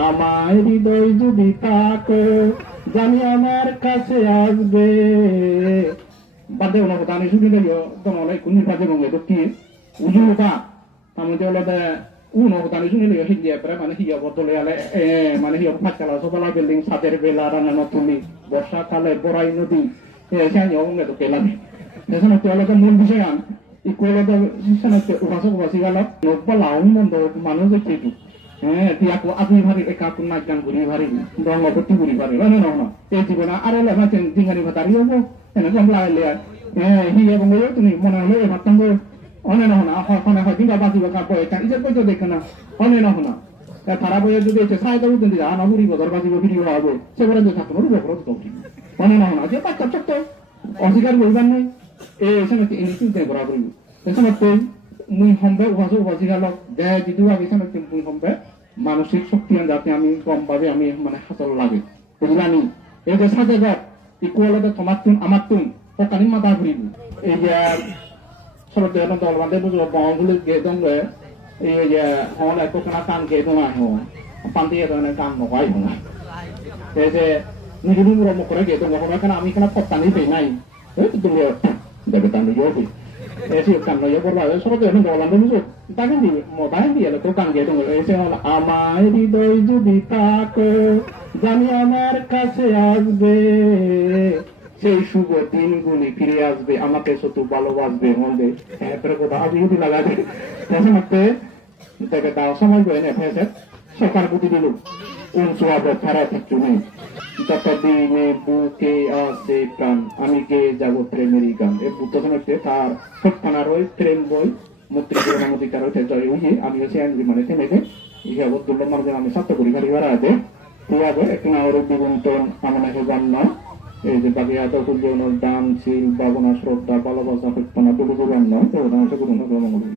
আমার হৃদয় যদি তাকো জানি আমার কাছে আসবে বাদে ওনা কথা আমি শুনি দিও তোমার কোন বাজে গঙ্গে তো কি উজুটা আমি তো হলো uno কথা আমি শুনি দিও হিন্দি পরে মানে হিয়া বদলে আলে মানে হিয়া পাঁচতলা ছতলা বিল্ডিং সাদের বেলা রান্না তুলি বর্ষাকালে বড়াই নদী সেখানে গঙ্গে তো পেলামি এখানে তো হলো মূল বিষয় আন ইকুয়ালটা সেখানে উপাসক উপাসিকাল নব্বা লাউন বন্ধ মানুষ দেখতে tiap aku hari aku naikkan guri hari dong aku ti guri hari mana nona জীবনে আরে লেখা tingani batari ko ena ko la le hiya ko yo tuni mona le matang ko one na hona hona ha tinga basi ba ka po eta ije ko jo dekana one na hona ta thara boye যদি এসে সাইদা উঠে দিলা না গুরি বদর বাজি video হবে সেগুলো যে থাকতো রুবো করো তো one না হনা যে বাচ্চা ছোট অধিকার বলবার নাই এখানে এই চিন্তা করা করি এখানে তো মুই হম্বে উহাসো উহাসিকাল দেয় যদি আগে এখানে মুই হম্বে মানসিক শক্তি যাতে আমি কম ভাবে আমি মানে হাতল লাগে বুঝলানি এই যে সাথে গপ ইকুয়ালতে তোমার আমার তুম ওখানে মাথা ঘুরিব এই যে সরতে দল বান্ধে বুঝলো বঙ্গুলি গে দঙ্গে এই যে হলে কোকনা কান গে দোনা হো পান্তি এখানে কান নয় হো না এই যে নিজের মুরম করে গে দঙ্গে হবে কারণ আমি এখানে পত্তানি পেই নাই এই তো তুমি দেখে তার ইয়ে esi kan no yo por la solo te no hablando mucho tagen di mo tagen di lo kan ge dong ese holo আমার হৃদয় যদি তাকো জানি আমার কাছে আসবে সেই শুভ দিনগুলি ফিরে আসবে আমাকে শুধু ভালোবাসবে মনে এর কথা আমি যদি লাগাতে তখন মতে দেখে দাও সময় গয় না ফেসে সরকার বুদ্ধি দিল কোন সোয়াব খারাপ কিছু নেই ততদিনে বুকে আছে প্রাণ আমি কে যাব প্রেমেরই গান এই বুদ্ধখনকে তার সত্যানার ওই প্রেম বই মুত্রিকের অধিকার হইতে জয় উহি আমি হচ্ছে আইনজি মানে থেমেকে ইহা বদুল্লাহ মার্জন আমি সাথে করি গাড়ি ভাড়া আছে তুয়াবে এক না ওর বিবন্তন আমনা হেবান্ন এই যে বাকি এত পূর্ণ দান শীল ভাবনা শ্রদ্ধা ভালোবাসা সত্যানা টুকু বান্ন তো